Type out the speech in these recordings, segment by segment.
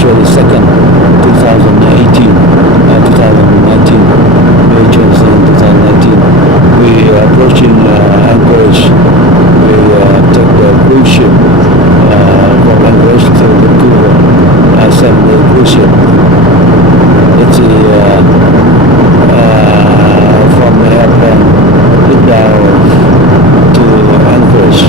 22nd, 2018, 2019, May 22nd, 2019. We are approaching Anchorage. We took the cruise ship from Anchorage to Vancouver, 7-day cruise ship. It's from the airplane, look down to Anchorage.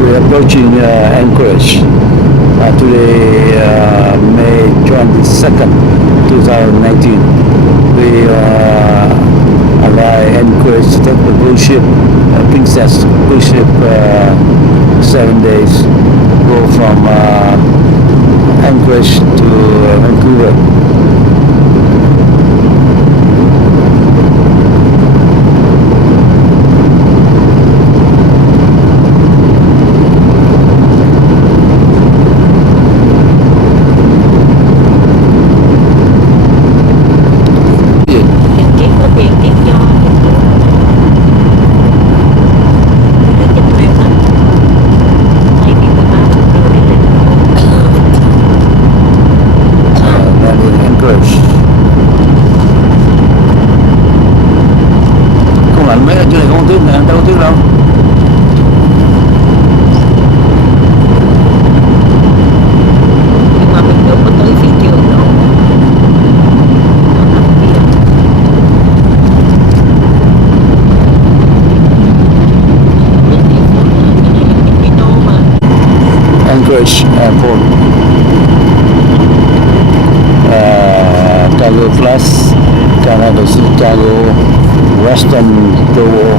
We're approaching Anchorage today, May 22nd, 2019. We arrive Anchorage to take the cruise ship, Princess cruise ship, 7 days, go from Anchorage to Vancouver. Không lạnh mấy ở trên này không có tuyết nè, đâu có tuyết đâu. Nhưng mà mình đâu có tới phi trường đâu. Anchorage Airport, Cargo Plus, Canada Chicago, Western Global.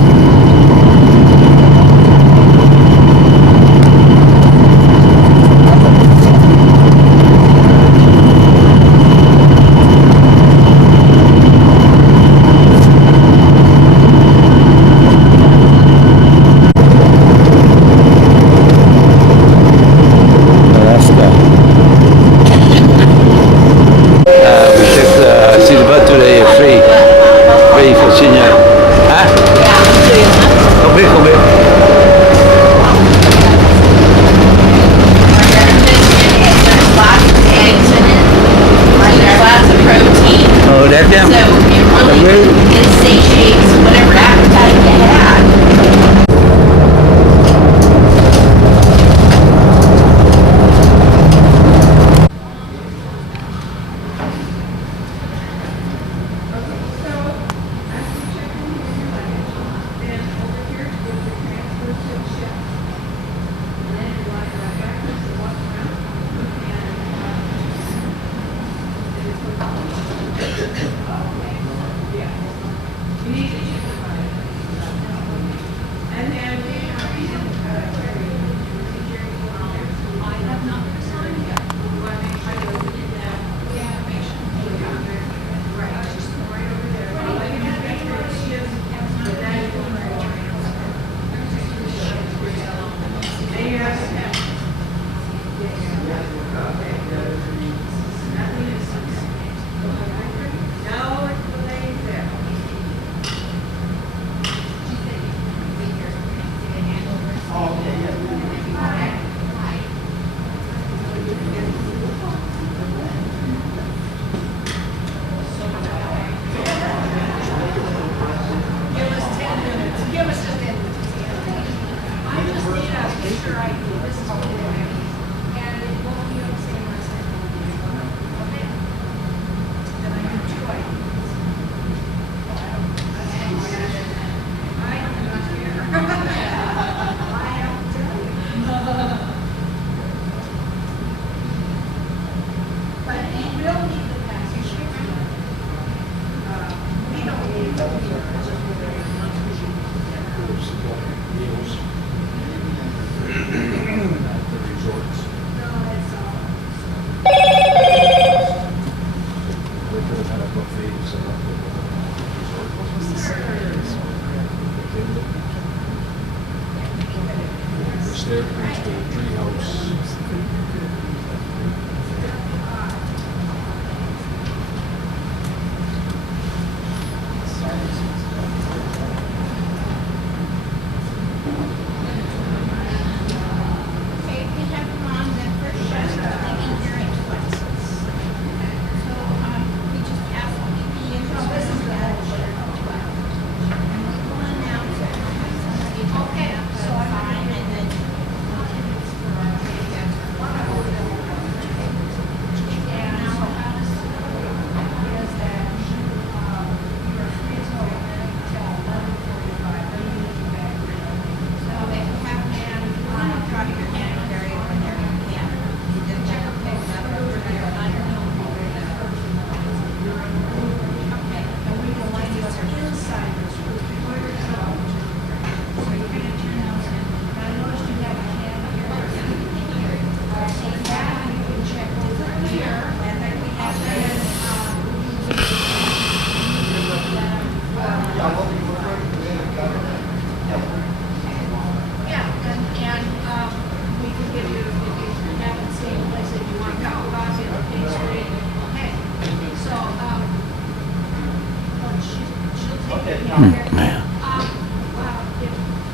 Nè.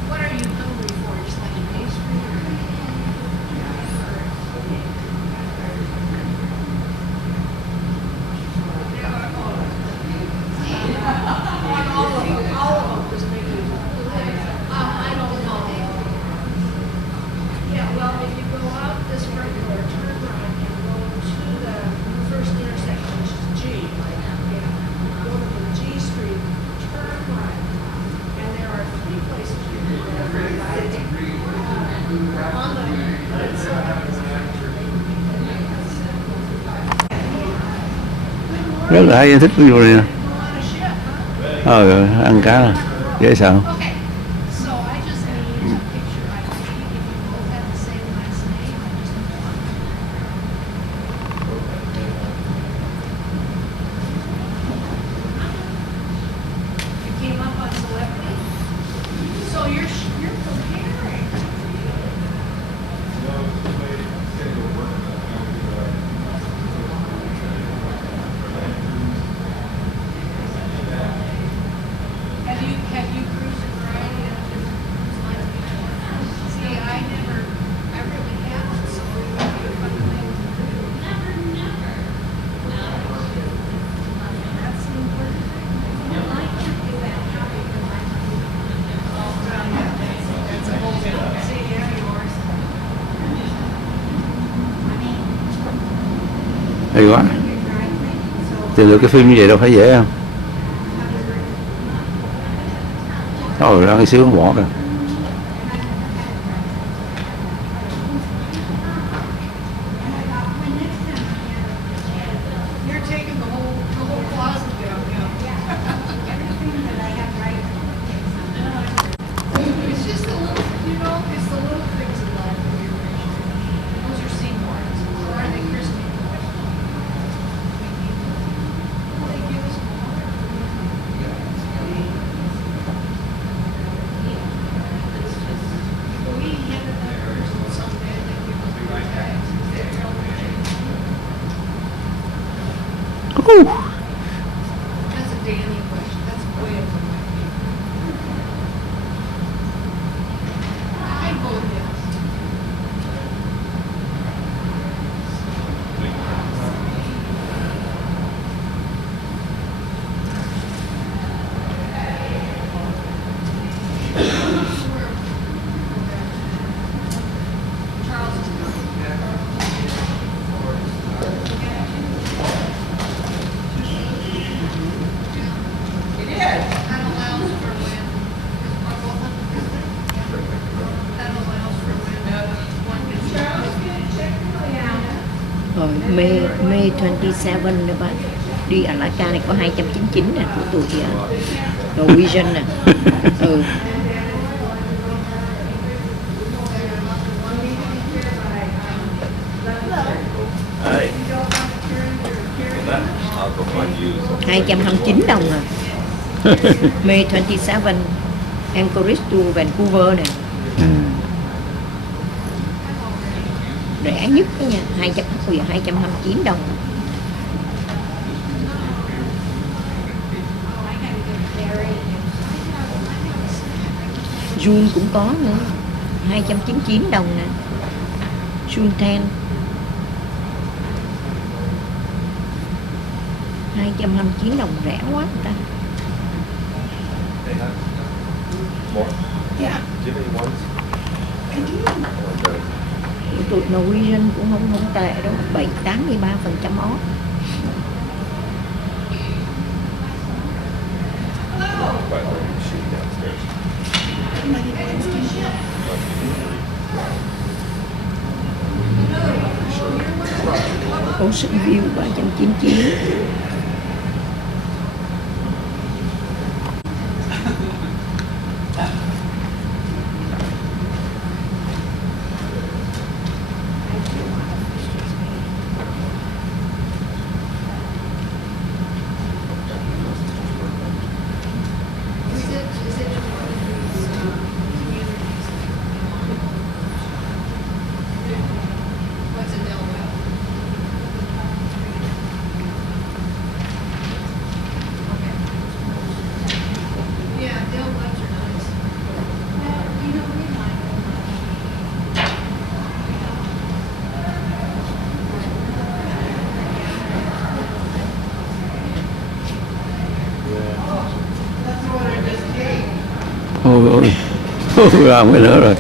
What are you hungry for? Just like a pastry all of them just make you. I don't know. Yeah, well, if you go out this front door, turn right and go to the first intersection, which is G. Go to the G Street, turn right, and there are three places you can go. On the right side is Rất là hay, em thích video này nè. on a ship, huh? Rồi, ăn cá nè. Dễ sợ. Okay, so I just need a picture ID. If you both have the same last name, I just need one. You came up on celebrity? So you're comparing. Have you cruised a variety of different cruise lines before? See, I really haven't, so it would be a fun thing to do. That's the important thing. I can't do that happy for my That's a whole thing. See, yeah, yours. Hay quá. Tìm được cái phim như vậy đâu phải dễ không? Rồi ăn cái xíu bỏ kìa. You're taking the whole closet down, It's just the little, it's the little things in life that we appreciate. Those are Seymour's, or are they Christine? They give us more. We handed that person someday, they give us more tags. They tell them to change. That's a Danny question. That's way over my head. I vote yes. Charles is That allows for when, are both of them visiting? That allows for when one gets. Rồi May 27 nữa bạn. Đi Alaska này có 299 nè của tụi Norwegian nè. Ừ. $229 à. May 27 Anchorage to Vancouver nè. Rẻ nhất đó nha, 229 đồng. June cũng có nữa, 299 đồng nè. June 10 229 đồng, rẻ quá người ta. Yeah. Tụi Norwegian cũng không tệ đâu, 83% off. Ocean View 399. ôi, làm cái nữa rồi.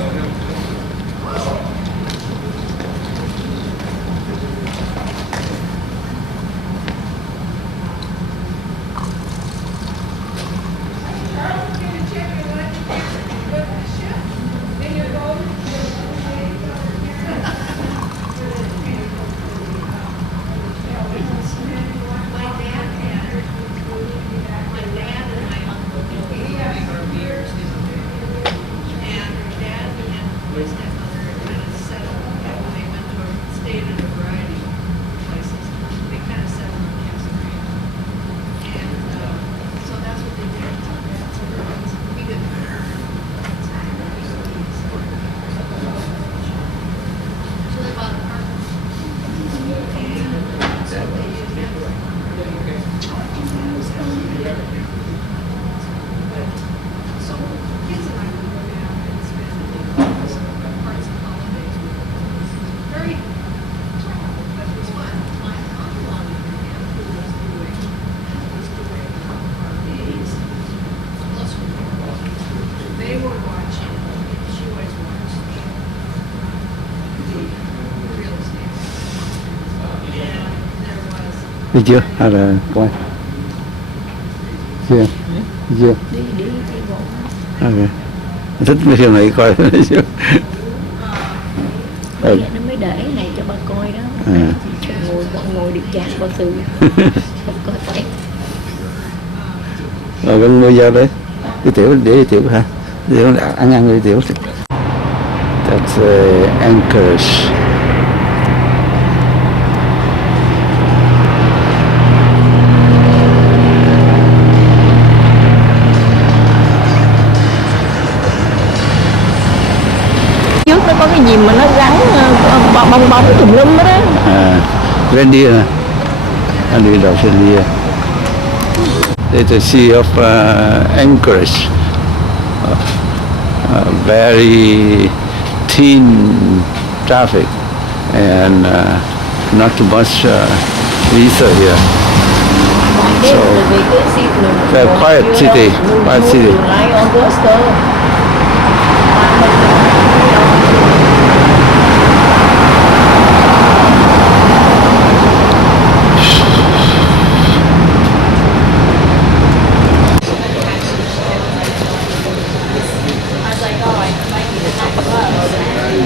Đi chưa? Hay là coi? Chưa? Đi chưa? Đi bộ. Ok. Thích mấy phim này coi chưa? Bây giờ nó mới để này cho bà coi đó. À. Ngồi đi chat bà Tư. Không có thấy. Rồi gần bây giờ đấy. Đi tiểu, để đi tiểu hả? Đi tiểu, ăn đi tiểu. That's Anchorage. Trước nó có cái gì mà nó gắn bong bóng tùm lum đó đó. À, reindeer nè. Anh đi đọc reindeer. It's the sea of Anchorage. Very thin traffic and not too much visa here. So, very quiet city, quiet city. July, August cơ.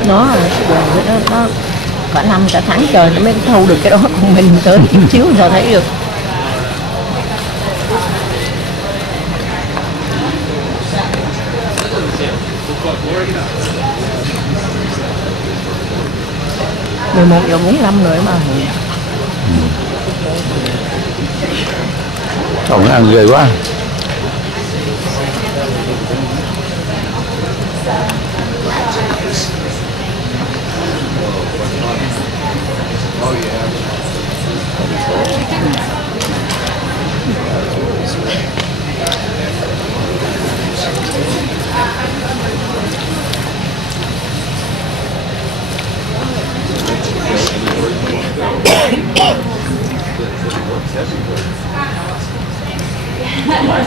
Nó cả năm cả tháng trời nó mới thu được cái đó, còn mình tới chút xíu rồi thấy được. Mười 11:45 rồi mà. Còn ăn ghê quá.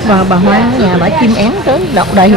Và bà Hoa ở nhà bà chim én tới đọc đầy.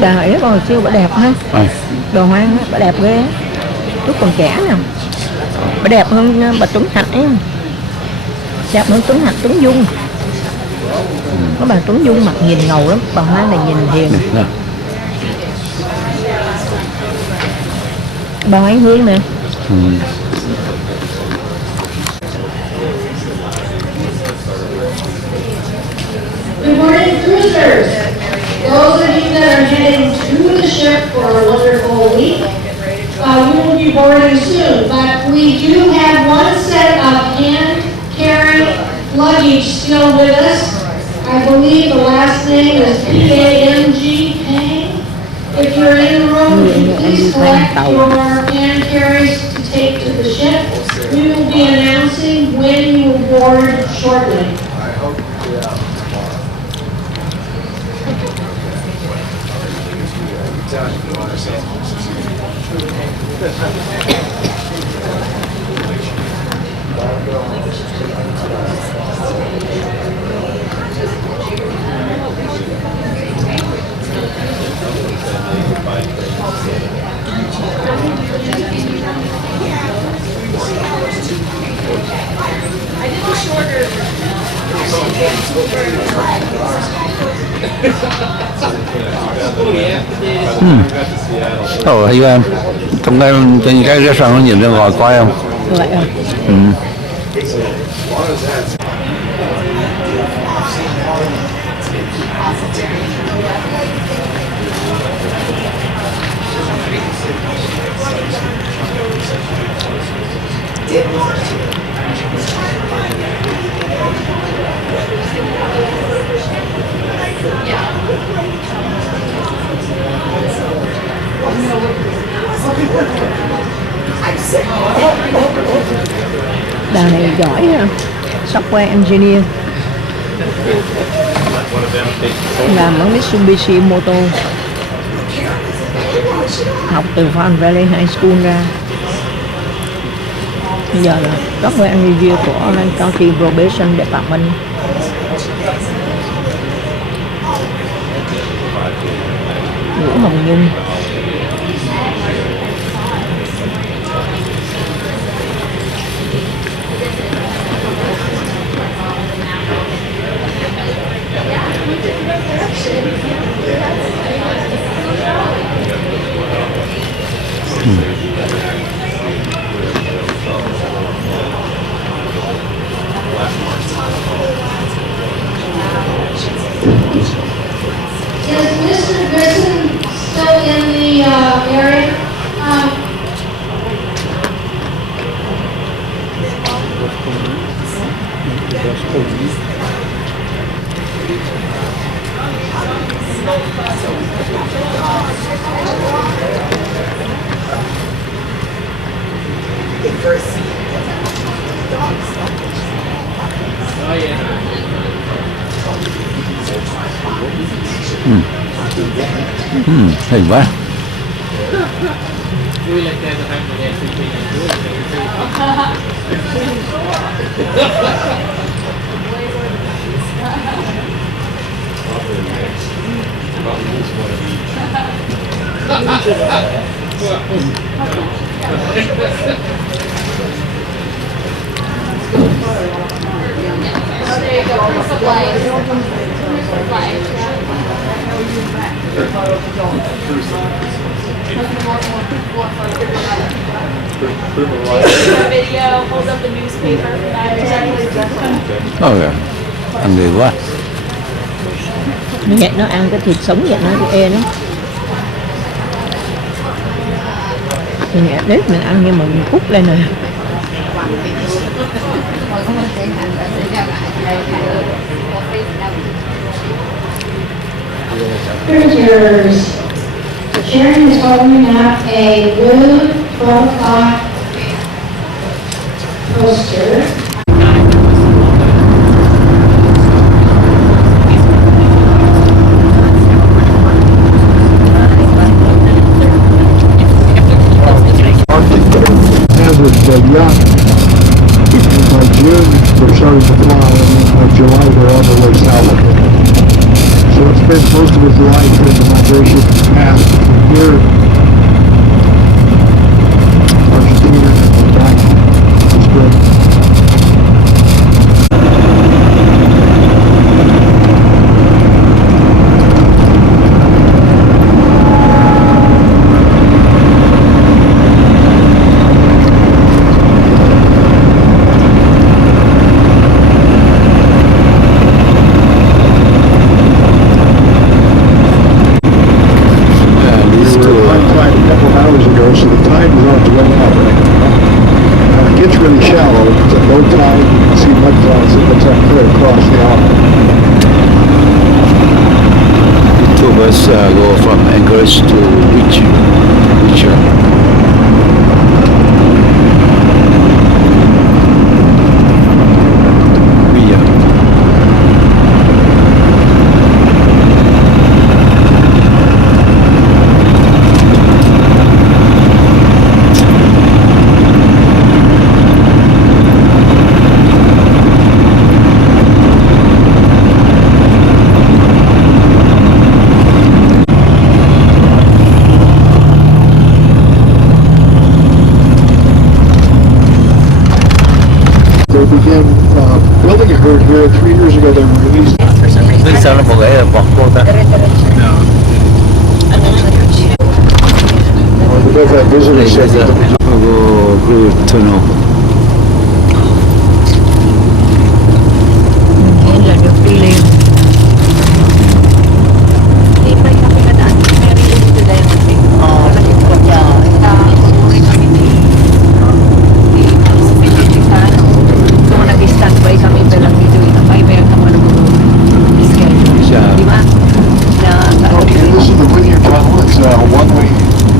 Bà ấy hồi xưa bà đẹp ha. Đồ hoang á, bà đẹp ghê á. Lúc còn trẻ nè. Bà đẹp hơn bà Tuấn Hạnh ấy. Đẹp hơn Tuấn Hạnh, Tuấn Dung. Có bà Tuấn Dung mặt nhìn ngầu lắm, bà Hoa này nhìn hiền. Bà Hoa Hương nè. Good morning, cruisers. Those of you that are heading to the ship for a wonderful week, be boarding soon, but we do have one set of hand carry luggage still with us. I believe the last name is P-A-M-G, Pang. If you're in the room, would you please collect your hand carries to take to the ship. We will be announcing when you will board shortly. Thấy em trong cái trên cái restaurant nó nhìn ra ngoài coi không? Vậy à? Ừ. Bà này giỏi ha, software engineer, làm ở Mitsubishi Motor, học từ Farm Valley High School ra, bây giờ là software engineer của County Probation Department. Vũ Hồng Nhung. Is Mr. Grissom still in the area? Hay quá. Video, hold up the newspaper for that. Ăn ghê quá. Nhật nó ăn cái thịt sống vậy nó ê nó. Mình nhẹ đứt mình ăn nhưng mà mình cút lên rồi. Cruisers. Sharon is holding up a blue 12 o'clock poster. Hazard yacht. And by June, they're starting to fly, and by July, they're on their way south. So it's been most of his life in the migration path from here, Argentina, and back to Spain. So the tide is off to right now. it looks like clear across the island. Two of us go from Anchorage to Beecher. They began building a herd here 3 years ago. They were released. Vì sao nó bỏ gãy ở bỏ cô ta? They built that visitor Đây bây giờ center. go through tunnel. Hẹn là được đi liền. Nag-standby kami palang dito. Itakay meron kang manunod. Siya. Di ba? Okay, this is the Whittier Tunnel. It's a one-way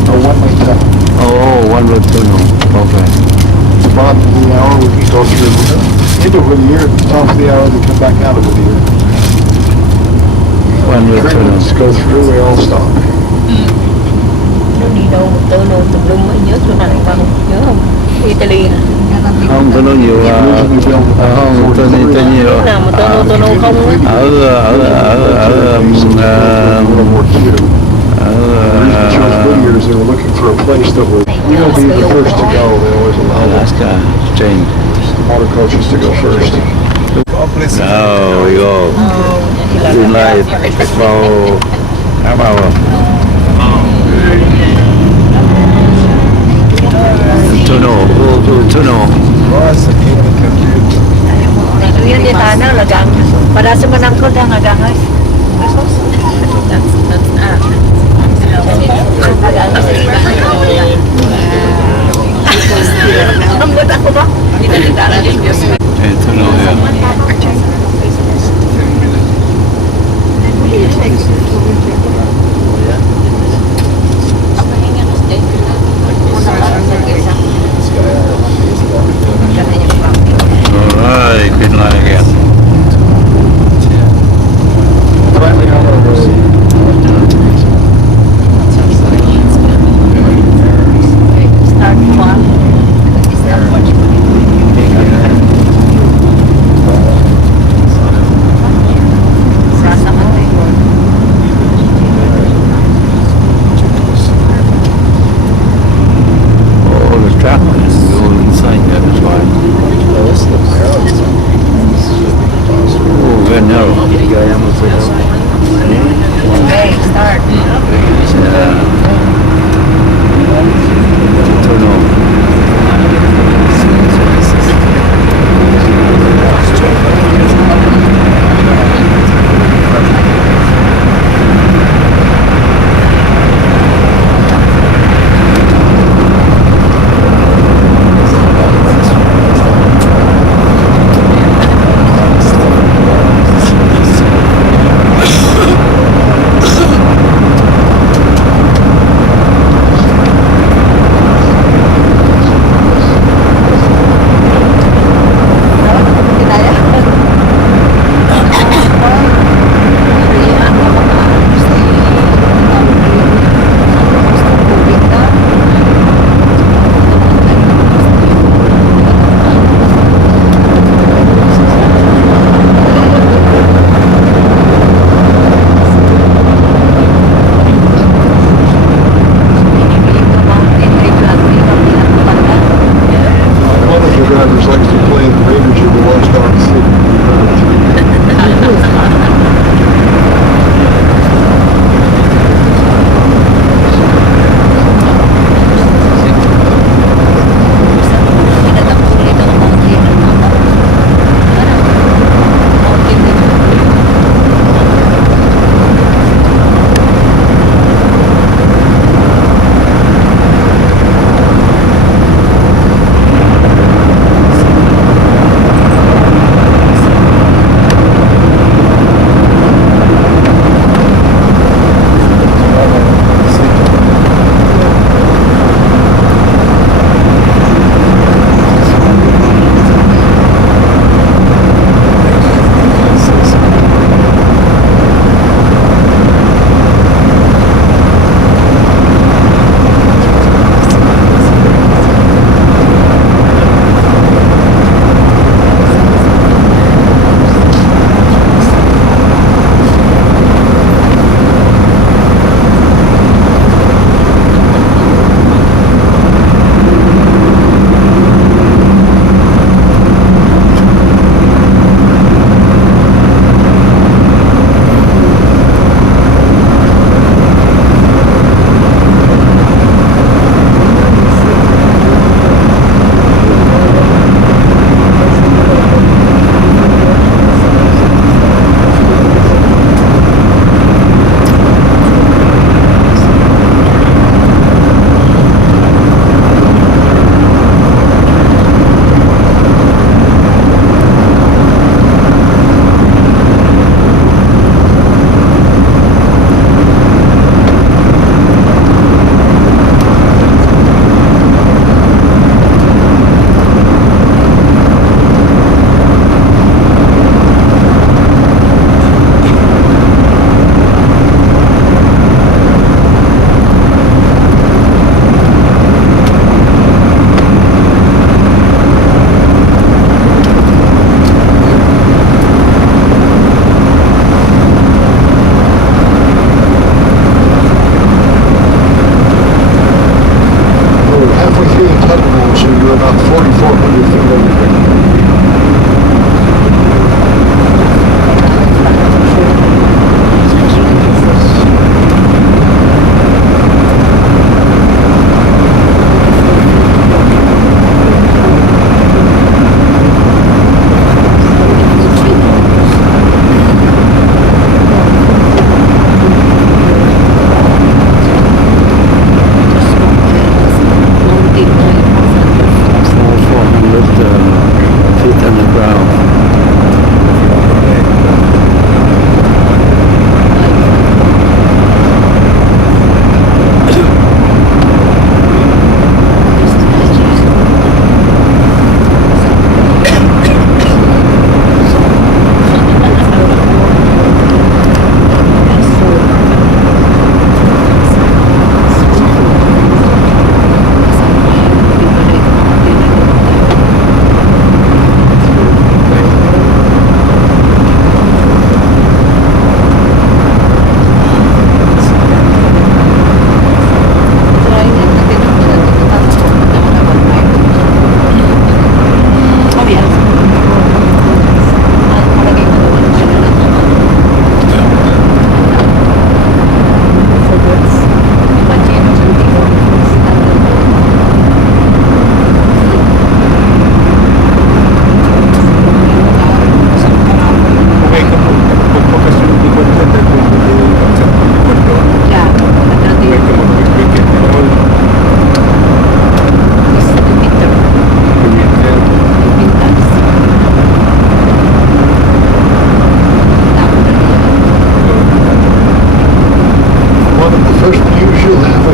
tunnel. Oh, one road tunnel. Okay. At the bottom of the hour, we can go through into Whittier. At the top of the hour, they come back out of Whittier. One road tunnel. Trains go through, we all stop. Nó đi đâu một tơ nô tùm lum mới nhớ chỗ này không? Nhớ không? Italy nè. Không, tunnel nhiều không, tunnel nhiều. Lúc nào mà tơ nô không á. Ở World War II. The reason they chose Whittier is they were looking for a place that would, be the first to go. They always allow Alaska train. the motor coaches to go first. Now we go. Green light. Vào vào. Tunnel. Go to tunnel. Yun di sana lagang. Para sa manangkot ang lagang ay. Ang buta ko ba? Okay, tunnel here. Alright, green light again. Finally on our road. Start mo ah. Sasama tayo.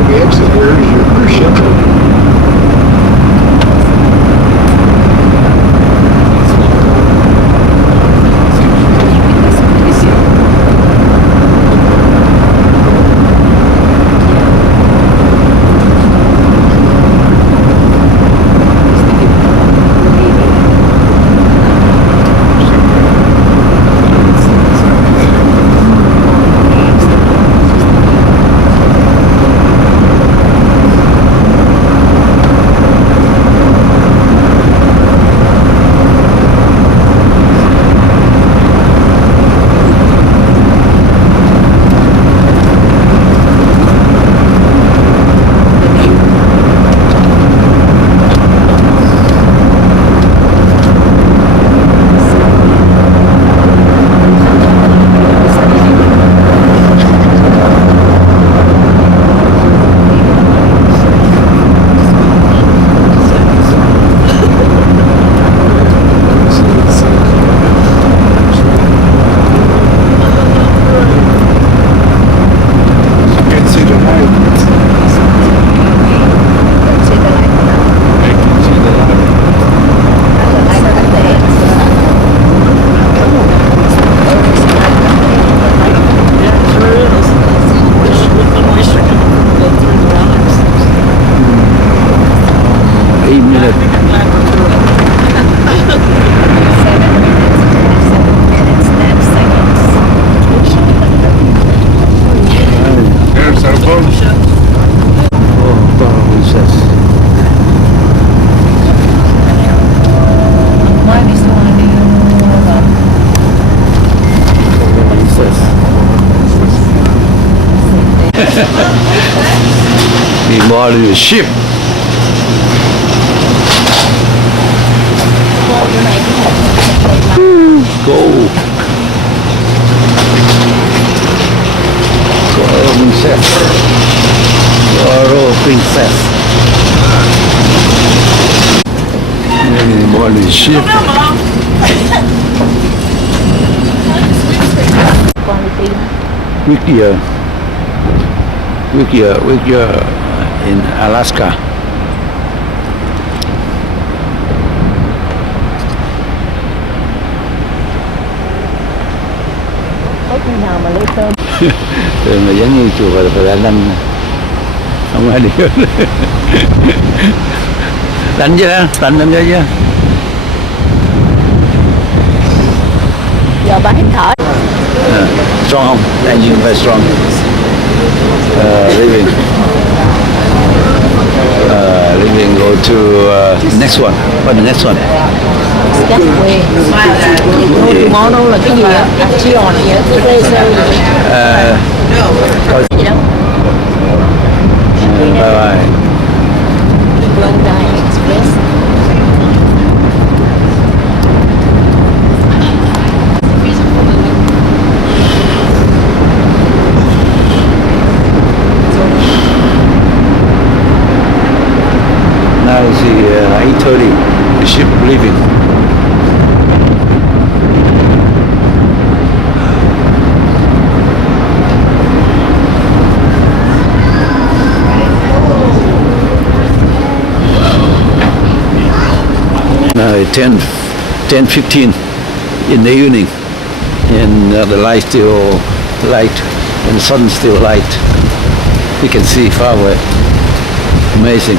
the exit here is your cruise ship. We board the ship. Go. Coral Princess. Coral Princess. We board the ship. Whittier in Alaska. Có khi nào mà lấy tôm Thường là giống như chùa Phật Đà Nẵng, không ai điều. Đánh chưa đó? Đánh chưa? giờ bà hít thở. Strong không? Engine very strong. Leaving go to next one. What the next one? Chắc quê tomorrow là cái gì á? Action gì á? Coi Gì đâu? bye bye. Bondi Express. Now you see 8:30, the ship leaving. Now 10:15 in the evening, and the light still light, and the sun still light. You can see far away. Amazing.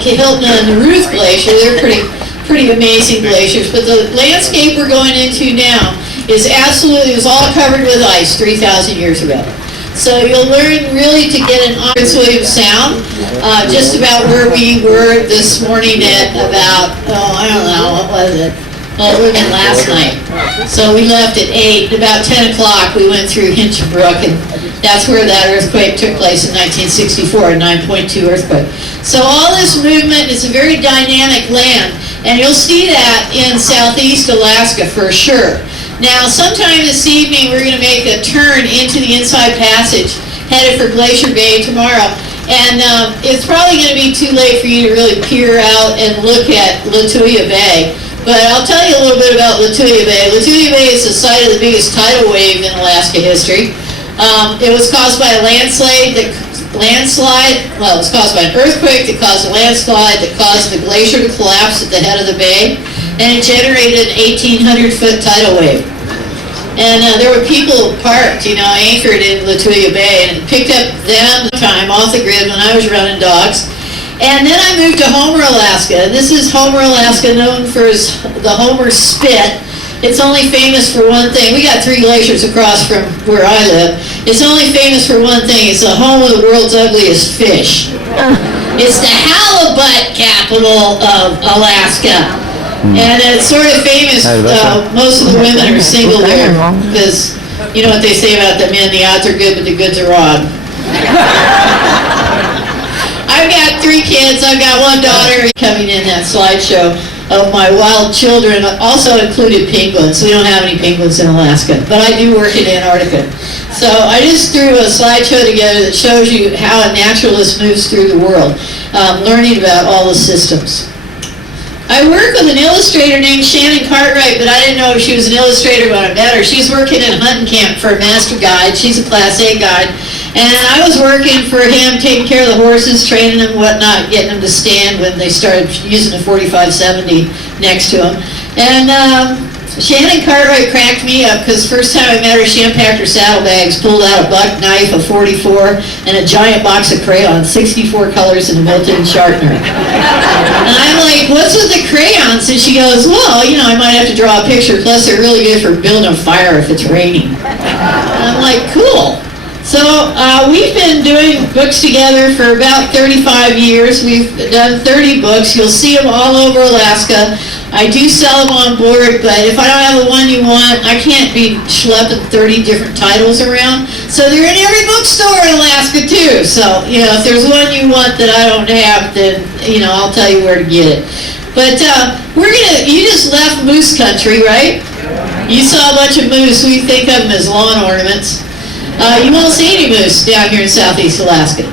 Hilton and the Ruth Glacier, they're pretty amazing glaciers, but the landscape we're going into now is absolutely, it was all covered with ice 3,000 years ago. So you'll learn really to get an Prince William Sound, just about where we were this morning at about, I don't know, what was it? Well, we went last night. So we left at 8, about 10 o'clock we went through Hinchinbrook, and that's where that earthquake took place in 1964, a 9.2 earthquake. So all this movement is a very dynamic land, and you'll see that in southeast Alaska for sure. Now, sometime this evening we're going to make a turn into the Inside Passage, headed for Glacier Bay tomorrow. And it's probably going to be too late for you to really peer out and look at Lituya Bay. But I'll tell you a little bit about Lituya Bay. Lituya Bay is the site of the biggest tidal wave in Alaska history. It was caused by a landslide. Well, it was caused by an earthquake that caused a landslide that caused the glacier to collapse at the head of the bay, and it generated an 1,800-foot tidal wave. And there were people parked, anchored in Lituya Bay, and it picked up them time off the grid when I was running dogs. And then I moved to Homer, Alaska. And this is Homer, Alaska, known for the Homer Spit. It's only famous for one thing. We got 3 glaciers across from where I live. It's only famous for one thing. It's the home of the world's ugliest fish. It's the halibut capital of Alaska. And it's sort of famous, most of the women are single there, because you know what they say about the men, the odds are good, but the goods are odd. I've got 3 kids, I've got 1 daughter coming in that slideshow of my wild children, also included penguins. We don't have any penguins in Alaska, but I do work in Antarctica. So I just threw a slideshow together that shows you how a naturalist moves through the world, learning about all the systems. I work with an illustrator named Shannon Cartwright, but I didn't know she was an illustrator when I met her. She's working in a hunting camp for a master guide. She's a Class A guide. And I was working for him, taking care of the horses, training them, whatnot, getting them to stand when they started using a 45-70 next to them. And Shannon Cartwright cracked me up because first time I met her, she unpacked her saddlebags, pulled out a buck knife, a 44, and a giant box of crayons, 64 colors and a built-in sharpener. And I'm like, what's with the crayons? And she goes, well, I might have to draw a picture, plus they're really good for building a fire if it's raining. And I'm like, cool. So we've been doing books together for about 35 years. We've done 30 books. You'll see them all over Alaska. I do sell them on board, but if I don't have the one you want, I can't be schlepping 30 different titles around. So they're in every bookstore in Alaska too. So, if there's one you want that I don't have, then, I'll tell you where to get it. But you just left moose country, right? You saw a bunch of moose. We think of them as lawn ornaments. You won't see any moose down here in Southeast Alaska.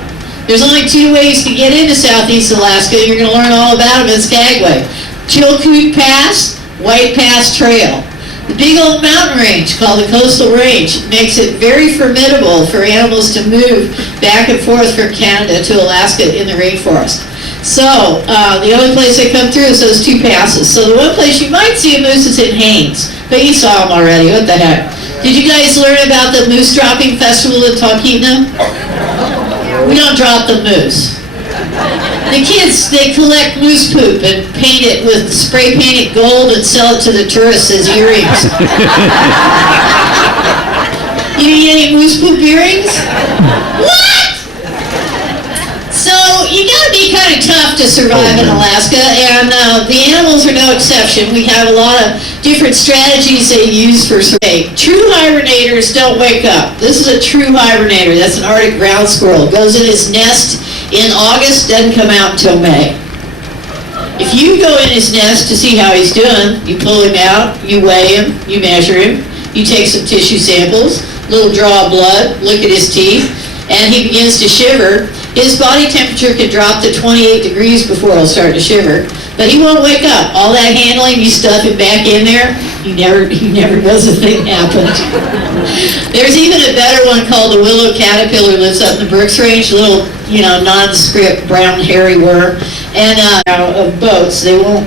There's only 2 ways to get into Southeast Alaska. You're going to learn all about them in Skagway. Chilkoot Pass, White Pass Trail. The big old mountain range called the Coastal Range makes it very formidable for animals to move back and forth from Canada to Alaska in the rainforest. So the only place they come through is those 2 passes. So the one place you might see a moose is in Haines, but you saw them already. What the heck? Did you guys learn about the moose dropping festival in Talkeetna? We don't drop the moose. The kids, they collect moose poop and paint it with spray paint it gold and sell it to the tourists as earrings. You need any moose poop earrings? What? So you gotta be kind of tough to survive in Alaska, and the animals are no exception. We have a lot of different strategies they use for survey. True hibernators don't wake up. This is a true hibernator. That's an Arctic ground squirrel. Goes in his nest in August, doesn't come out until May. If you go in his nest to see how he's doing, you pull him out, you weigh him, you measure him, you take some tissue samples, little draw of blood, look at his teeth, and he begins to shiver. His body temperature can drop to 28 degrees before he'll start to shiver, but he won't wake up. All that handling, you stuff him back in there, he never knows a thing happened. There's even a better one called the willow caterpillar, lives up in the Brooks Range, little, nondescript brown hairy worm, and of boats. They won't,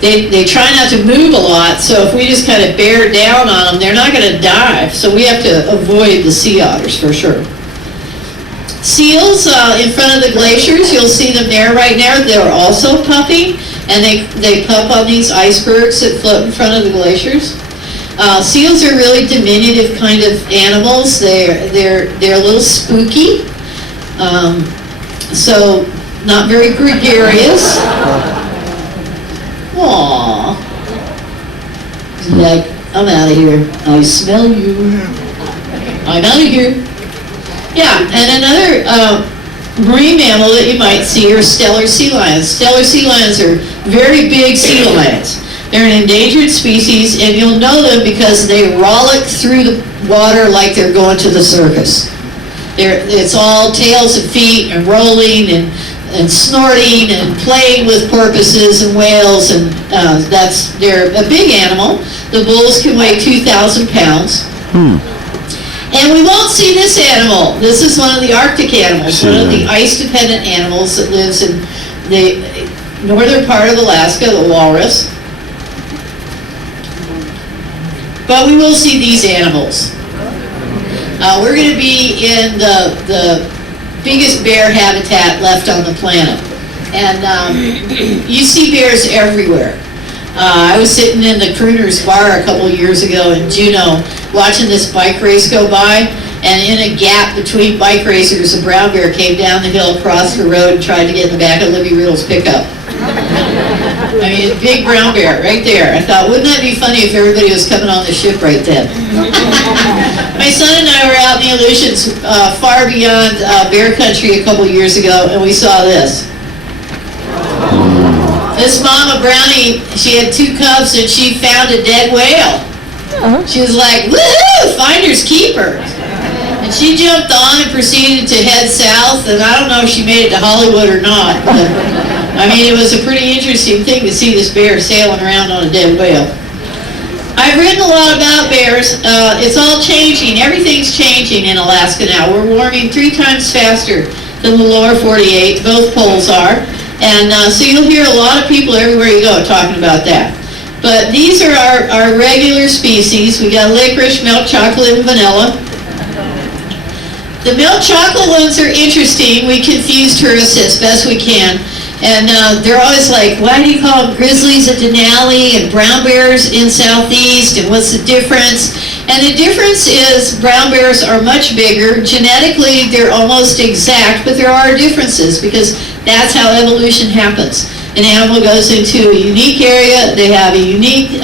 they try not to move a lot, so if we just kind of bear down on them, they're not going to dive, so we have to avoid the sea otters for sure. Seals in front of the glaciers, you'll see them there right now. They're also pupping, and they pup on these icebergs that float in front of the glaciers. Seals are really diminutive kind of animals. They're a little spooky, so not very gregarious. Aww. Like, I'm out of here. I smell you. I'm out of here. Yeah, and another marine mammal that you might see are Steller sea lions. Steller sea lions are very big sea lions. They're an endangered species, and you'll know them because they rollick through the water like they're going to the circus. It's all tails and feet and rolling, and and snorting and playing with porpoises and whales, and they're a big animal. The bulls can weigh 2,000 pounds. And we won't see this animal. This is one of the Arctic animals, one of the ice-dependent animals that lives in the northern part of Alaska, the walrus. But we will see these animals. We're going to be in the biggest bear habitat left on the planet. And you see bears everywhere. I was sitting in the Crooner's Bar a couple of years ago in Juneau watching this bike race go by, and in a gap between bike racers, a brown bear came down the hill, crossed the road, and tried to get in the back of Libby Riddle's pickup. I mean, a big brown bear right there. I thought, wouldn't that be funny if everybody was coming on the ship right then? My son and I were out in the Aleutians, far beyond bear country a couple of years ago, and we saw this. This mama brownie, she had 2 cubs, and she found a dead whale. She was like, woohoo, finder's keeper. And she jumped on and proceeded to head south, and I don't know if she made it to Hollywood or not, but I mean, it was a pretty interesting thing to see this bear sailing around on a dead whale. I've written a lot about bears. It's all changing. Everything's changing in Alaska now. We're warming 3 times faster than the lower 48. Both poles are. And so you'll hear a lot of people everywhere you go talking about that. But these are our regular species. We got licorice, milk chocolate, and vanilla. The milk chocolate ones are interesting. We confuse tourists as best we can. And they're always like, why do you call them grizzlies at Denali and brown bears in Southeast, and what's the difference? And the difference is brown bears are much bigger. Genetically, they're almost exact, but there are differences because that's how evolution happens. An animal goes into a unique area, they have a unique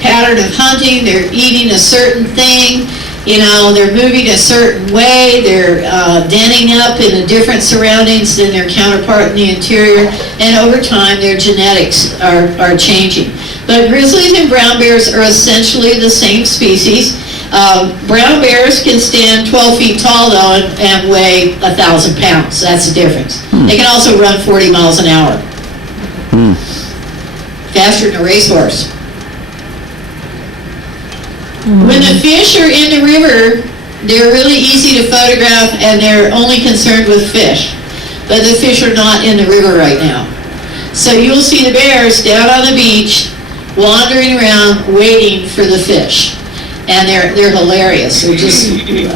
pattern of hunting, they're eating a certain thing, you know, they're moving a certain way, they're denning up in a different surroundings than their counterpart in the interior, and over time their genetics are changing. But grizzlies and brown bears are essentially the same species. Brown bears can stand 12 feet tall though and weigh 1,000 pounds. That's the difference. They can also run 40 miles an hour. Faster than a racehorse. When the fish are in the river, they're really easy to photograph and they're only concerned with fish. But the fish are not in the river right now. So you'll see the bears down on the beach wandering around waiting for the fish. And they're hilarious. They're just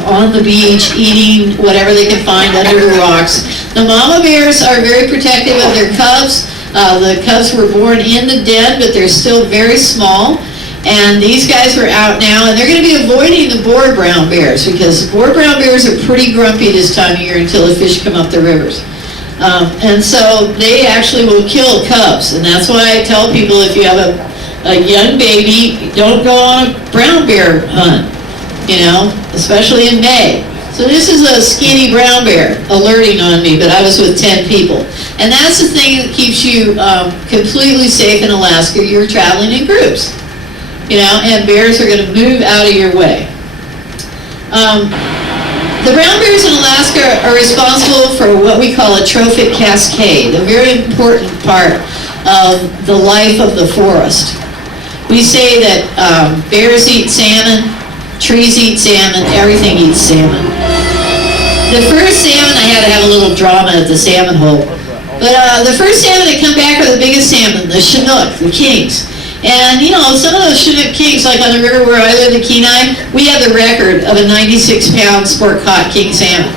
on the beach eating whatever they can find under the rocks. The mama bears are very protective of their cubs. The cubs were born in the den, but they're still very small. And these guys are out now, and they're going to be avoiding the boar brown bears because boar brown bears are pretty grumpy this time of year until the fish come up the rivers. And so they actually will kill cubs. And that's why I tell people if you have a young baby, don't go on a brown bear hunt, you know, especially in May. So this is a skinny brown bear alerting on me, but I was with 10 people. And that's the thing that keeps you completely safe in Alaska. You're traveling in groups, you know, and bears are going to move out of your way. The brown bears in Alaska are responsible for what we call a trophic cascade, a very important part of the life of the forest. We say that bears eat salmon, trees eat salmon, everything eats salmon. The first salmon, I had to have a little drama at the salmon hole, but the first salmon that come back are the biggest salmon, the Chinook, the kings. And you know, some of those Chinook kings, like on the river where I live in Kenai, we have the record of a 96-pound sport caught king salmon.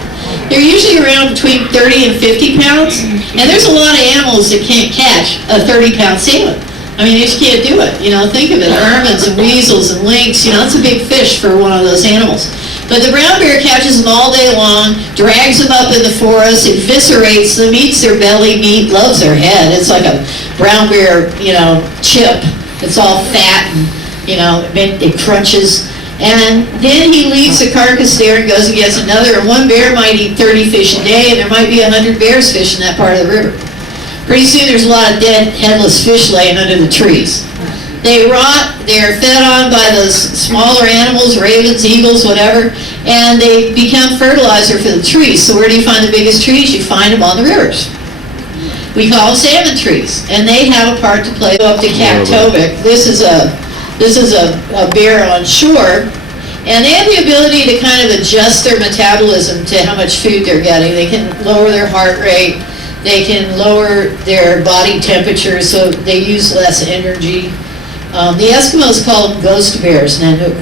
They're usually around between 30 and 50 pounds, and there's a lot of animals that can't catch a 30-pound salmon. I mean, they just can't do it. You know, think of it, ermines and weasels and lynx, you know, it's a big fish for one of those animals. But the brown bear catches them all day long, drags them up in the forest, eviscerates them, eats their belly meat, loves their head. It's like a brown bear, you know, chip. It's all fat and, you know, it crunches. And then he leaves the carcass there and goes and gets another. And one bear might eat 30 fish a day, and there might be 100 bears fishing that part of the river. Pretty soon there's a lot of dead, headless fish laying under the trees. They rot, they're fed on by those smaller animals, ravens, eagles, whatever, and they become fertilizer for the trees. So where do you find the biggest trees? You find them on the rivers. We call them salmon trees, and they have a part to play. Go up to Kaktovik. This is a bear on shore, and they have the ability to kind of adjust their metabolism to how much food they're getting. They can lower their heart rate. They can lower their body temperature, so they use less energy. The Eskimos call them ghost bears, Nanook.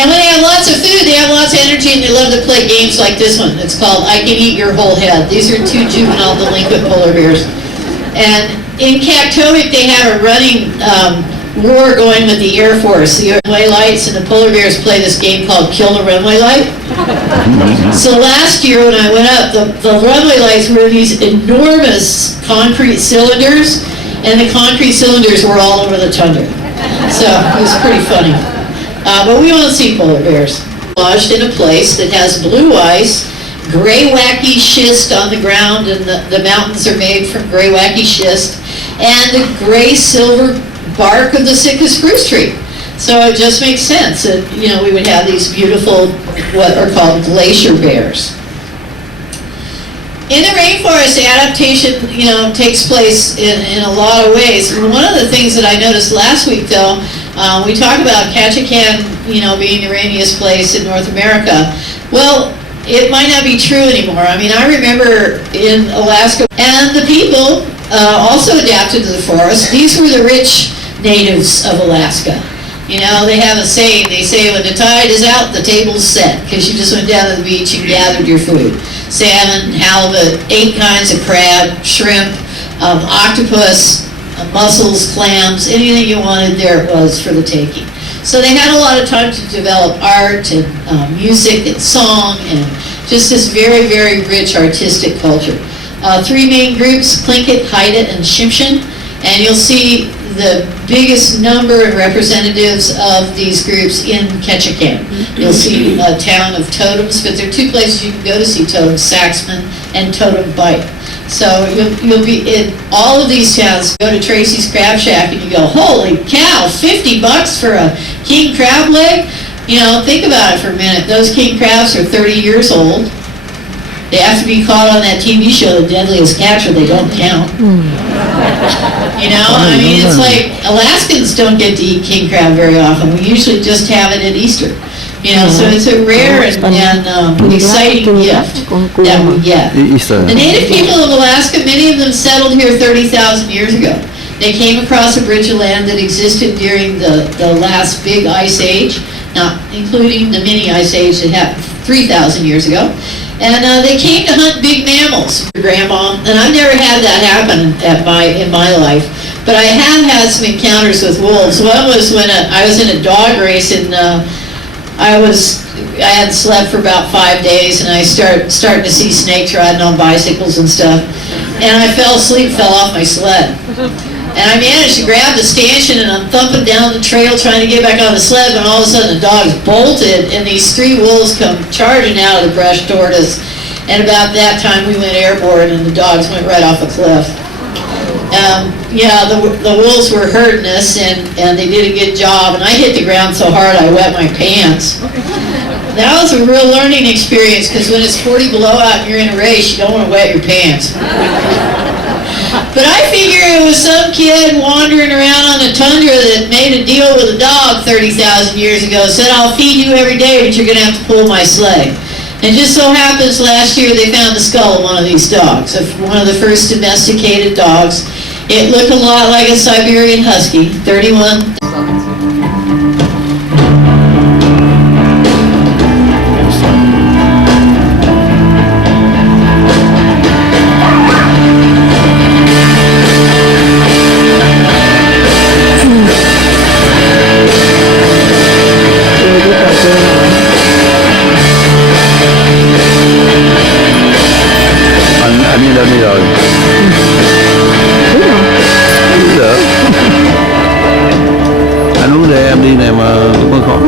And when they have lots of food, they have lots of energy, and they love to play games like this one. It's called I Can Eat Your Whole Head. These are two juvenile delinquent polar bears. And in Kaktovik, they have a running war going with the Air Force. The runway lights, and the polar bears play this game called Kill the Runway Light. So last year when I went up, the runway lights were these enormous concrete cylinders, and the concrete cylinders were all over the tundra. So it was pretty funny. But we won't see polar bears. Lodged in a place that has blue ice, gray wacky schist on the ground, and the mountains are made from gray wacky schist, and the gray silver bark of the Sitka spruce tree. So it just makes sense that, you know, we would have these beautiful, what are called glacier bears. In the rainforest, adaptation, you know, takes place in a lot of ways. And one of the things that I noticed last week, though, we talk about Ketchikan, you know, being the rainiest place in North America. Well, it might not be true anymore. I mean, I remember in Alaska, and the people also adapted to the forest. These were the rich natives of Alaska. You know, they have a saying. They say when the tide is out, the table's set, because you just went down to the beach and gathered your food. Salmon, halibut, 8 kinds of crab, shrimp, octopus, mussels, clams, anything you wanted, there it was for the taking. So they had a lot of time to develop art and music and song and just this very, very rich artistic culture. 3 main groups, Tlingit, Haida, and Tsimshian, and you'll see the biggest number of representatives of these groups in Ketchikan. You'll see a town of totems, but there are 2 places you can go to see totems, Saxman and Totem Bite. So you'll be in all of these towns. Go to Tracy's Crab Shack and you go, holy cow, $50 for a king crab leg? You know, think about it for a minute. Those king crabs are 30 years old. They have to be caught on that TV show, The Deadliest Catch, or they don't count. You know, I mean, it's like Alaskans don't get to eat king crab very often. We usually just have it at Easter. You know, so it's a rare and exciting gift that we get. The native people of Alaska, many of them settled here 30,000 years ago. They came across a bridge of land that existed during the last big ice age, not including the mini ice age that happened 3,000 years ago. And they came to hunt big mammals, Grandma, and I've never had that happen in my life. But I have had some encounters with wolves. One was when I was in a dog race, and I had slept for about 5 days, and I started to see snakes riding on bicycles and stuff. And I fell asleep, fell off my sled. And I managed to grab the stanchion, and I'm thumping down the trail trying to get back on the sled, when all of a sudden the dogs bolted, and these 3 wolves come charging out of the brush toward us. And about that time we went airborne, and the dogs went right off a cliff. Yeah, the wolves were hurting us, and they did a good job, and I hit the ground so hard I wet my pants. That was a real learning experience, because when it's 40 below out and you're in a race, you don't want to wet your pants. But I figure it was some kid wandering around on the tundra that made a deal with a dog 30,000 years ago, said, I'll feed you every day, but you're going to have to pull my sleigh. And just so happens last year they found the skull of one of these dogs, one of the first domesticated dogs. It looked a lot like a Siberian Husky, 31. Anh đi lên đi rồi. Biết được. Anh uống để em đi này mà không khó.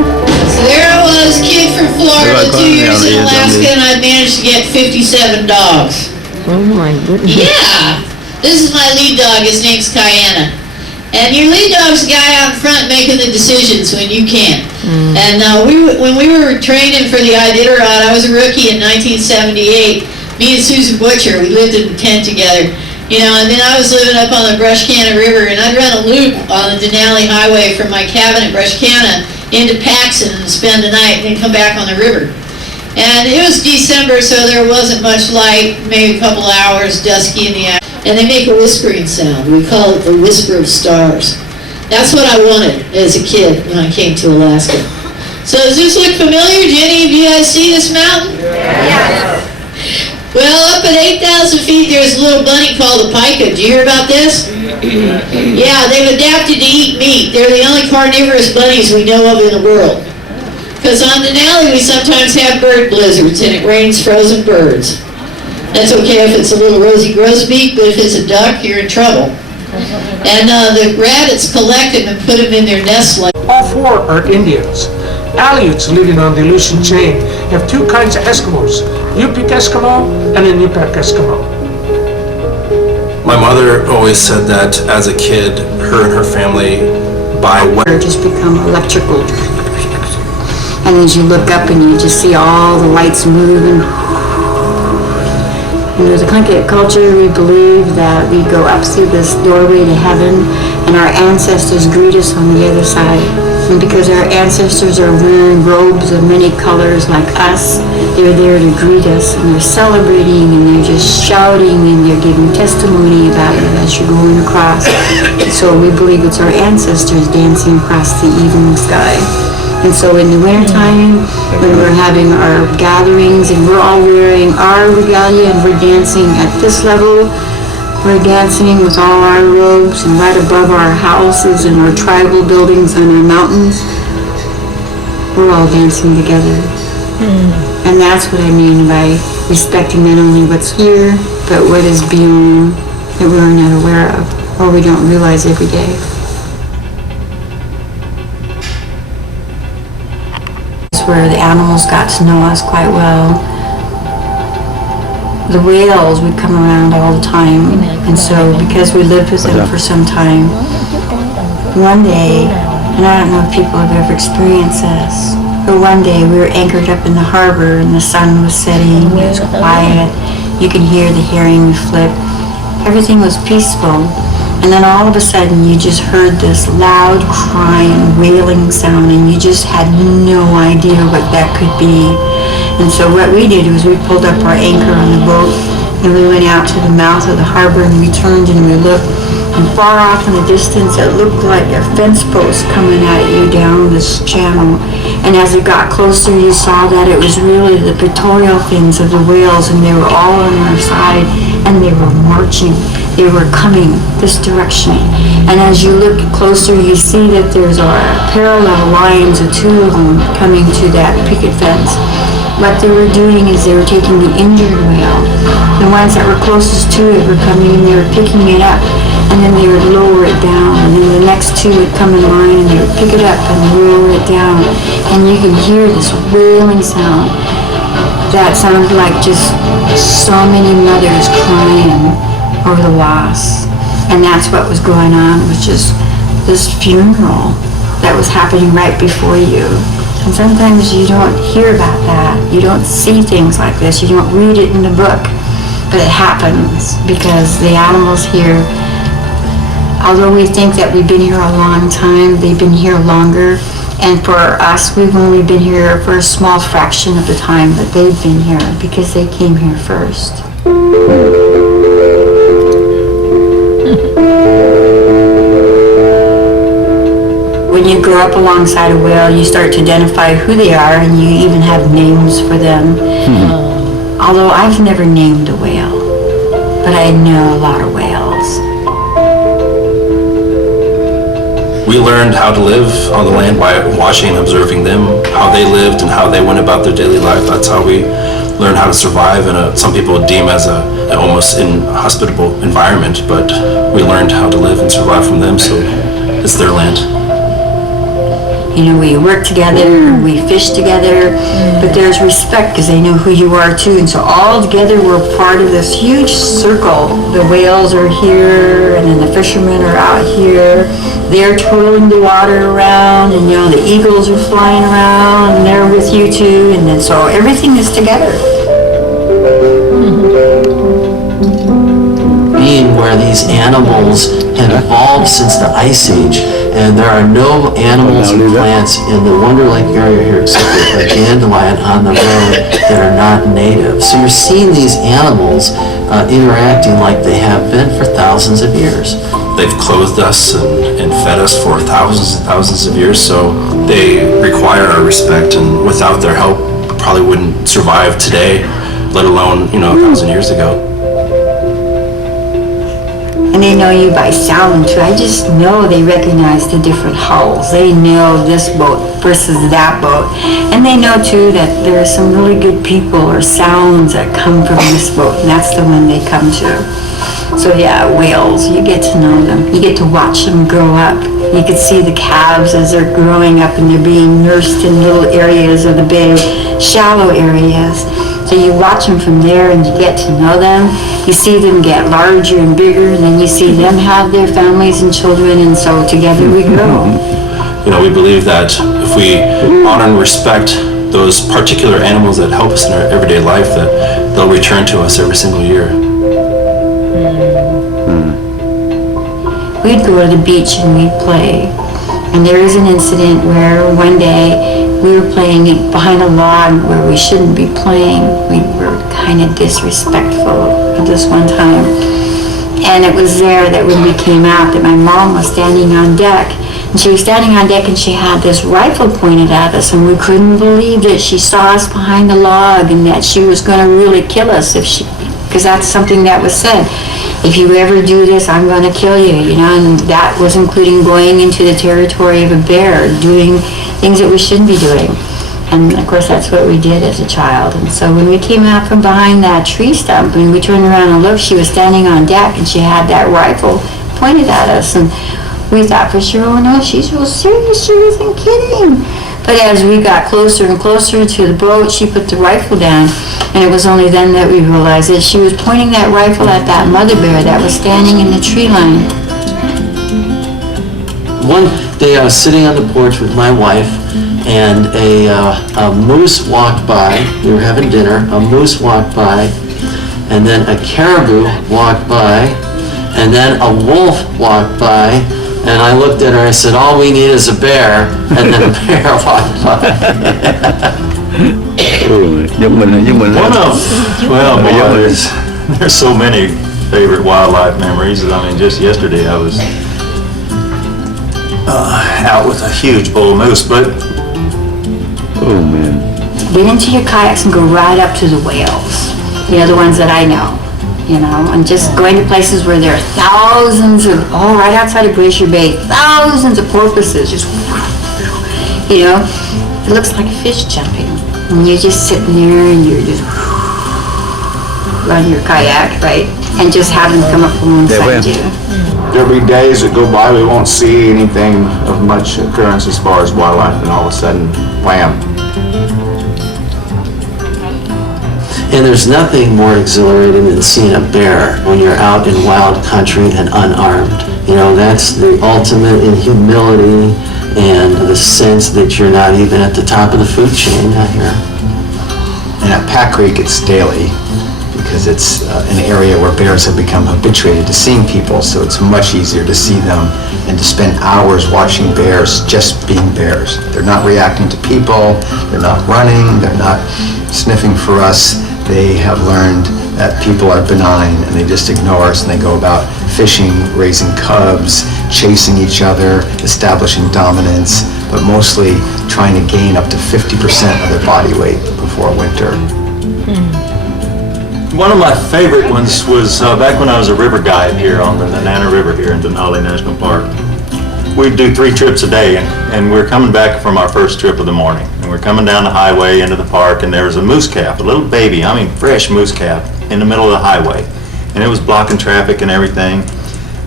So there I was, kid from Florida, 2 years in Alaska, and I managed to get 57 dogs. Oh my goodness. Yeah, this is my lead dog. His name's Kayana. And your lead dog's the guy out front making the decisions when you can't. And when we were training for the Iditarod, I was a rookie in 1978. Me and Susan Butcher, we lived in a tent together. You know, and then I was living up on the Brushcanna River, and I'd run a loop on the Denali Highway from my cabin at Brushcanna into Paxton and spend the night, and then come back on the river. And it was December, so there wasn't much light, maybe a couple hours, dusky in the afternoon. And they make a whispering sound. We call it the whisper of stars. That's what I wanted as a kid when I came to Alaska. So does this look familiar? Do any of you guys see this mountain? Yeah. Well, up at 8,000 feet, there's a little bunny called a pika. Do you hear about this? Yeah, they've adapted to eat meat. They're the only carnivorous bunnies we know of in the world. Because on Denali, we sometimes have bird blizzards, and it rains frozen birds. That's okay if it's a little rosy grosbeak, but if it's a duck, you're in trouble. And the rabbits collect them and put them in their nests like... All four are Indians. Aleuts living on the Aleutian chain have two kinds of Eskimos, Yupik Eskimo and a Nupak Eskimo. My mother always said that as a kid, her and her family by just become electrical. And as you look up and you just see all the lights moving. And there's a Tlingit culture, we believe that we go up through this doorway to heaven and our ancestors greet us on the other side. And because our ancestors are wearing robes of many colors like us, they're there to greet us, and they're celebrating, and they're just shouting, and they're giving testimony about it as you're going across. So we believe it's our ancestors dancing across the evening sky. And so in the wintertime, when we're having our gatherings, and we're all wearing our regalia, and we're dancing at this level, we're dancing with all our robes and right above our houses and our tribal buildings on our mountains. We're all dancing together. And that's what I mean by respecting not only what's here, but what is beyond that we're not aware of or we don't realize every day. It's where the animals got to know us quite well. The whales would come around all the time, and so because we lived with them for some time, one day, and I don't know if people have ever experienced this, but one day we were anchored up in the harbor and the sun was setting, it was quiet, you could hear the herring flip, everything was peaceful, and then all of a sudden you just heard this loud crying, wailing sound, and you just had no idea what that could be. And so what we did was we pulled up our anchor on the boat and we went out to the mouth of the harbor and we turned and we looked, and far off in the distance it looked like a fence post coming at you down this channel. And as it got closer you saw that it was really the pectoral fins of the whales, and they were all on our side and they were marching. They were coming this direction. And as you look closer you see that there's parallel lines of two of them coming to that picket fence. What they were doing is they were taking the injured whale. The ones that were closest to it were coming and they were picking it up, and then they would lower it down, and then the next two would come in line and they would pick it up and lower it down. And you could hear this wailing sound that sounded like just so many mothers crying over the loss. And that's what was going on, was just this funeral that was happening right before you. And sometimes you don't hear about that. You don't see things like this. You don't read it in the book. But it happens because the animals here, although we think that we've been here a long time, they've been here longer. And for us, we've only been here for a small fraction of the time that they've been here because they came here first. When you grow up alongside a whale, you start to identify who they are, and you even have names for them. Although I've never named a whale, but I know a lot of whales. We learned how to live on the land by watching and observing them, how they lived and how they went about their daily life. That's how we learned how to survive in some people would deem as an almost inhospitable environment, but we learned how to live and survive from them, so it's their land. You know, we work together, we fish together, but there's respect because they know who you are too. And so all together we're part of this huge circle. The whales are here, and then the fishermen are out here. They're twirling the water around, and you know, the eagles are flying around, and they're with you too. And then so everything is together. where these animals had evolved since the Ice Age, and there are no animals and plants in the Wonder Lake area here except for a dandelion on the road that are not native. So you're seeing these animals interacting like they have been for thousands of years. They've clothed us and fed us for thousands and thousands of years, so they require our respect, and without their help, probably wouldn't survive today, let alone, 1,000 years ago. And they know you by sound too. I just know they recognize the different hulls. They know this boat versus that boat. And they know too that there are some really good people or sounds that come from this boat, and that's the one they come to. So yeah, whales, you get to know them. You get to watch them grow up. You can see the calves as they're growing up and they're being nursed in little areas of the bay, shallow areas. So you watch them from there and you get to know them. You see them get larger and bigger, and then you see them have their families and children, and so together we grow. We believe that if we honor and respect those particular animals that help us in our everyday life, that they'll return to us every single year. We'd go to the beach and we'd play. And there is an incident where one day we were playing behind a log where we shouldn't be playing. We were kind of disrespectful at this one time. And it was there that when we came out that my mom was standing on deck. And she was standing on deck and she had this rifle pointed at us, and we couldn't believe that she saw us behind the log and that she was going to really kill us because that's something that was said. If you ever do this, I'm going to kill you, and that was including going into the territory of a bear, doing things that we shouldn't be doing. And of course, that's what we did as a child. And so when we came out from behind that tree stump and we turned around and looked, she was standing on deck and she had that rifle pointed at us. And we thought for sure, oh no, she's real serious, she wasn't kidding. But as we got closer and closer to the boat, she put the rifle down. And it was only then that we realized that she was pointing that rifle at that mother bear that was standing in the tree line. One day I was sitting on the porch with my wife, and a moose walked by. We were having dinner. A moose walked by, and then a caribou walked by, and then a wolf walked by. And I looked at her and I said, all we need is a bear. And then a bear walked by. There's so many favorite wildlife memories. I mean, just yesterday I was out with a huge bull moose, but Get into your kayaks and go right up to the whales. The ones that I know. And just going to places where there are thousands of, right outside of Glacier Bay, thousands of porpoises, just, it looks like fish jumping. And you're just sitting there and you're just on your kayak, right? And just have them come up from one side you. There'll be days that go by we won't see anything of much occurrence as far as wildlife, and all of a sudden, wham. And there's nothing more exhilarating than seeing a bear when you're out in wild country and unarmed. That's the ultimate in humility and the sense that you're not even at the top of the food chain out here. And at Pack Creek, it's daily because it's an area where bears have become habituated to seeing people, so it's much easier to see them and to spend hours watching bears just being bears. They're not reacting to people, they're not running, they're not sniffing for us. They have learned that people are benign and they just ignore us, and they go about fishing, raising cubs, chasing each other, establishing dominance, but mostly trying to gain up to 50% of their body weight before winter. one of my favorite ones was back when I was a river guide here on the Nenana River here in Denali National Park. We'd do 3 trips a day, and we're coming back from our first trip of the morning. And we're coming down the highway into the park, and there was a moose calf, a little baby, fresh moose calf, in the middle of the highway. And it was blocking traffic and everything.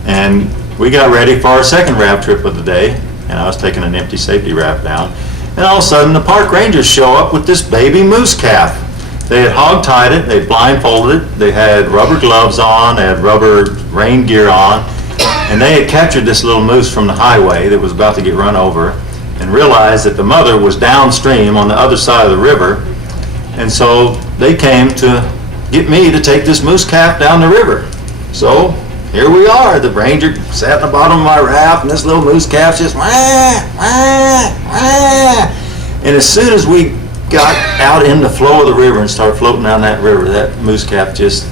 And we got ready for our second raft trip of the day, and I was taking an empty safety raft down. And all of a sudden, the park rangers show up with this baby moose calf. They had hog-tied it, they blindfolded it, they had rubber gloves on, they had rubber rain gear on, and they had captured this little moose from the highway that was about to get run over, and realized that the mother was downstream on the other side of the river. And so they came to get me to take this moose calf down the river. So here we are. The ranger sat at the bottom of my raft, and this little moose calf just wah, wah, wah. And as soon as we got out in the flow of the river and started floating down that river, that moose calf just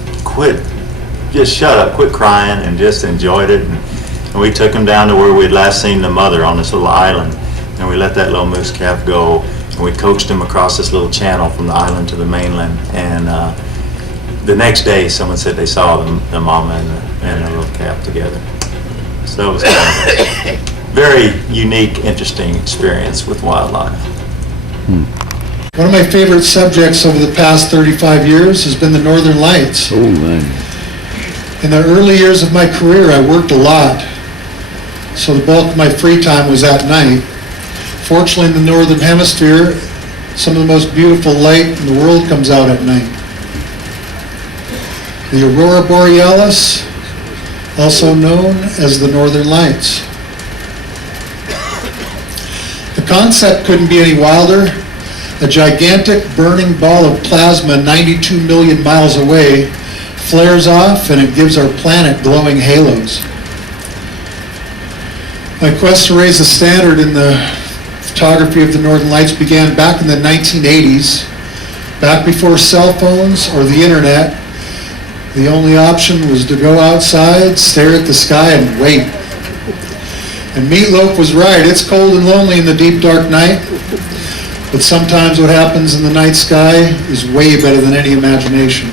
shut up, quit crying, and just enjoyed it. And we took him down to where we'd last seen the mother on this little island, and we let that little moose calf go, and we coached him across this little channel from the island to the mainland. And the next day, someone said they saw the mama and the little calf together. So it was kind of a very unique, interesting experience with wildlife. One of my favorite subjects over the past 35 years has been the Northern Lights. Oh, man. In the early years of my career, I worked a lot, so the bulk of my free time was at night. Fortunately, in the Northern Hemisphere, some of the most beautiful light in the world comes out at night. The Aurora Borealis, also known as the Northern Lights. The concept couldn't be any wilder. A gigantic burning ball of plasma 92 million miles away flares off, and it gives our planet glowing halos. My quest to raise the standard in the photography of the Northern Lights began back in the 1980s. Back before cell phones or the internet, the only option was to go outside, stare at the sky, and wait. And Meatloaf was right. It's cold and lonely in the deep, dark night. But sometimes what happens in the night sky is way better than any imagination.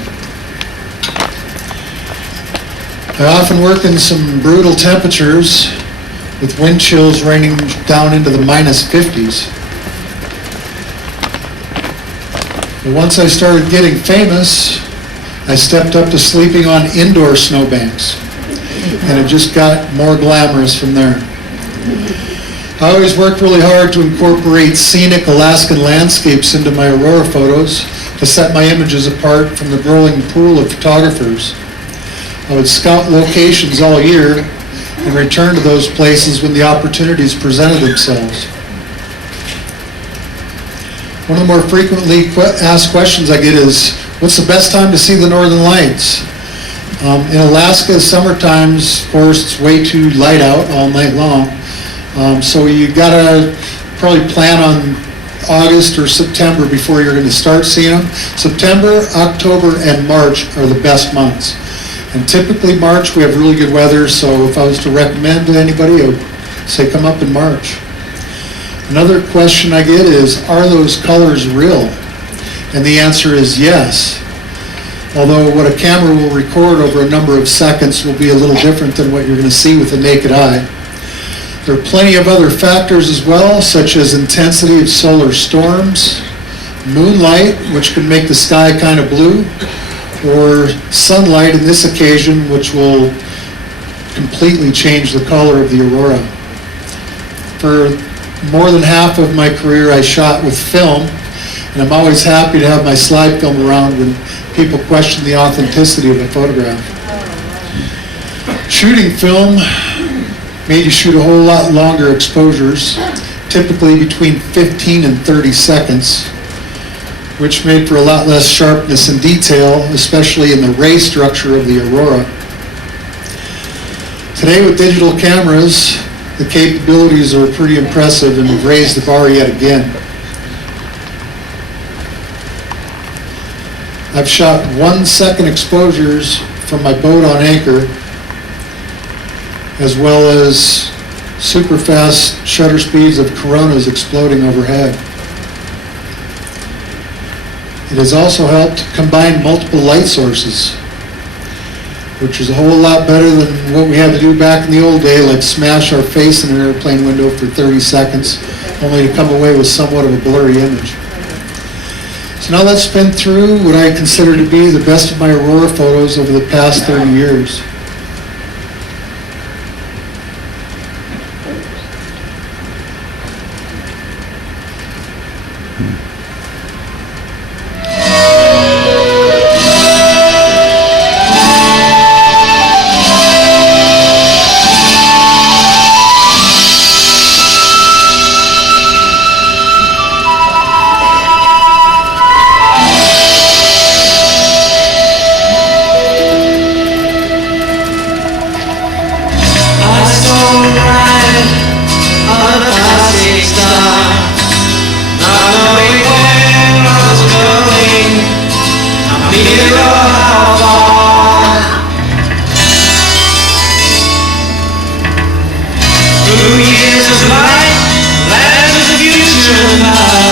I often work in some brutal temperatures with wind chills raining down into the -50s. But once I started getting famous, I stepped up to sleeping on indoor snowbanks, and it just got more glamorous from there. I always worked really hard to incorporate scenic Alaskan landscapes into my aurora photos to set my images apart from the growing pool of photographers. I would scout locations all year and return to those places when the opportunities presented themselves. One of the more frequently asked questions I get is, what's the best time to see the Northern Lights? In Alaska, summer times, of course, it's way too light out all night long. So you gotta probably plan on August or September before you're gonna start seeing them. September, October, and March are the best months. And typically March, we have really good weather, so if I was to recommend to anybody, I would say come up in March. Another question I get is, are those colors real? And the answer is yes. Although what a camera will record over a number of seconds will be a little different than what you're going to see with the naked eye. There are plenty of other factors as well, such as intensity of solar storms, moonlight, which can make the sky kind of blue, or sunlight in this occasion, which will completely change the color of the aurora. For more than half of my career, I shot with film, and I'm always happy to have my slide film around when people question the authenticity of a photograph. Shooting film made you shoot a whole lot longer exposures, typically between 15 and 30 seconds, which made for a lot less sharpness and detail, especially in the ray structure of the aurora. Today with digital cameras, the capabilities are pretty impressive and have raised the bar yet again. I've shot 1 second exposures from my boat on anchor, as well as super fast shutter speeds of Coronas exploding overhead. It has also helped combine multiple light sources, which is a whole lot better than what we had to do back in the old day, like smash our face in an airplane window for 30 seconds, only to come away with somewhat of a blurry image. So now let's spin through what I consider to be the best of my aurora photos over the past 30 years. hero of all. Through years of light, lands of future now.